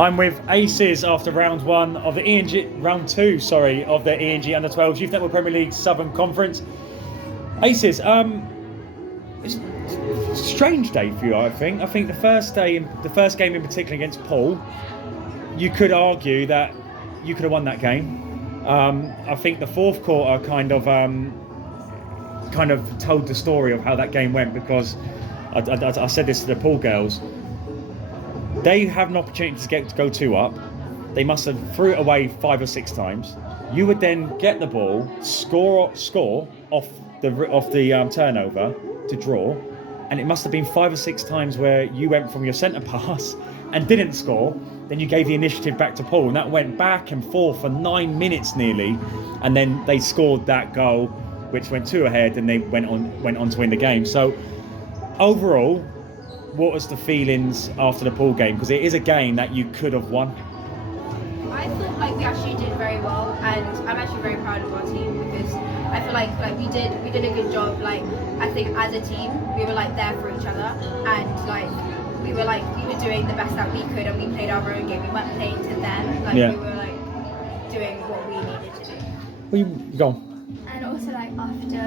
I'm with Aces after round two of the ENG Under-12 Youth Netball Premier League Southern Conference. Aces, it's a strange day for you, I think. I think the first game in particular against Poole, you could argue that you could have won that game. I think the fourth quarter kind of told the story of how that game went, because I said this to the Poole girls. They have an opportunity to go 2 up. They must have threw it away 5 or 6 times. You would then get the ball, score off the turnover to draw, and it must have been 5 or 6 times where you went from your centre pass and didn't score. Then you gave the initiative back to Poole, and that went back and forth for 9 minutes nearly, and then they scored that goal, which went 2 ahead, and they went on to win the game. So overall, what was the feelings after the Poole game? Because it is a game that you could have won. I thought we actually did very well, and I'm actually very proud of our team, because I feel like we did a good job. I think as a team we were there for each other, and we were doing the best that we could, and we played our own game. We weren't playing to them. We were doing what we needed to do. Well, you go on. And also after,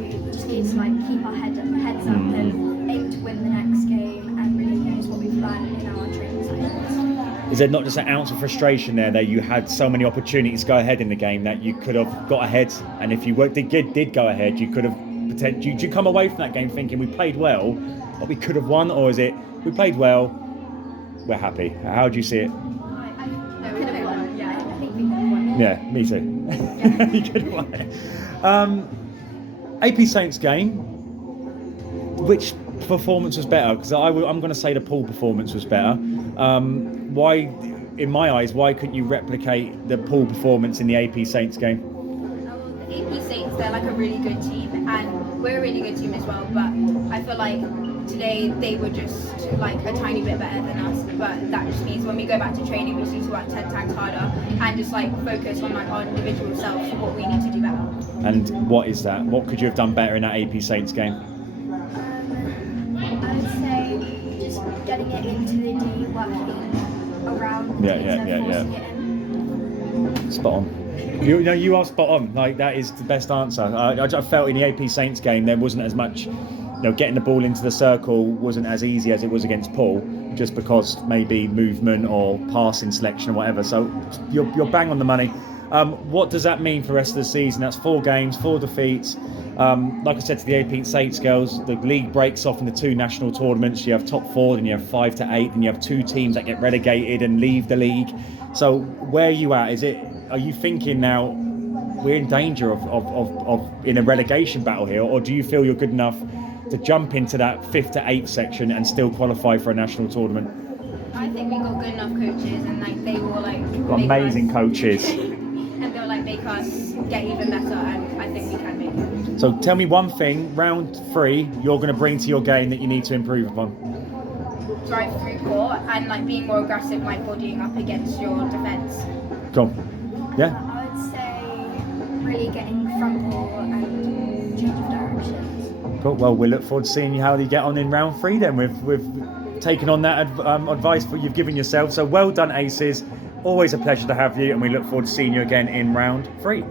we just need to keep our heads up and aim to win the next game, and really use what we've learned in our training cycles. Is there not just an ounce of frustration there that you had so many opportunities to go ahead in the game that you could have got ahead, and if you did go ahead, you could have potentially? Did you come away from that game thinking we played well, but we could have won, or is it we played well, we're happy? How do you see it? I think we won. Yeah, I think we won. Yeah, me too. You could have won it. AP Saints game. Which performance was better? Because I'm going to say the Poole performance was better. Why, in my eyes, why couldn't you replicate the Poole performance in the AP Saints game? The AP Saints, they're a really good team, and we're a really good team as well. But I feel today they were just a tiny bit better than us. But that just means when we go back to training, we just need to work 10 times harder and just focus on our individual selves, what we need to do better. And what is that? What could you have done better in that AP Saints game? I would say just getting it into the D, working around. Yeah. Spot on. You are spot on. That is the best answer. I felt in the AP Saints game there wasn't as much. Getting the ball into the circle wasn't as easy as it was against Poole, just because maybe movement or passing selection or whatever. So you're bang on the money. What does that mean for the rest of the season? That's 4 games, 4 defeats. Like I said to the AP Saints girls, the league breaks off into 2 national tournaments. You have top 4, then you have 5 to 8, and you have 2 teams that get relegated and leave the league. So where are you at? Are you thinking now we're in danger of in a relegation battle here, or do you feel you're good enough to jump into that 5th to 8th section and still qualify for a national tournament? I think we got good enough coaches, and they will amazing coaches. And they'll make us get even better, and I think we can make it. So tell me one thing, round 3, you're going to bring to your game that you need to improve upon. Drive through court and being more aggressive, bodying up against your defence. Cool. Yeah. I would say really getting front ball and change of directions. Cool. Well, we look forward to seeing how you get on in round 3 then. We've taken on that advice that you've given yourself. So well done, Aces. Always a pleasure to have you, and we look forward to seeing you again in round 3.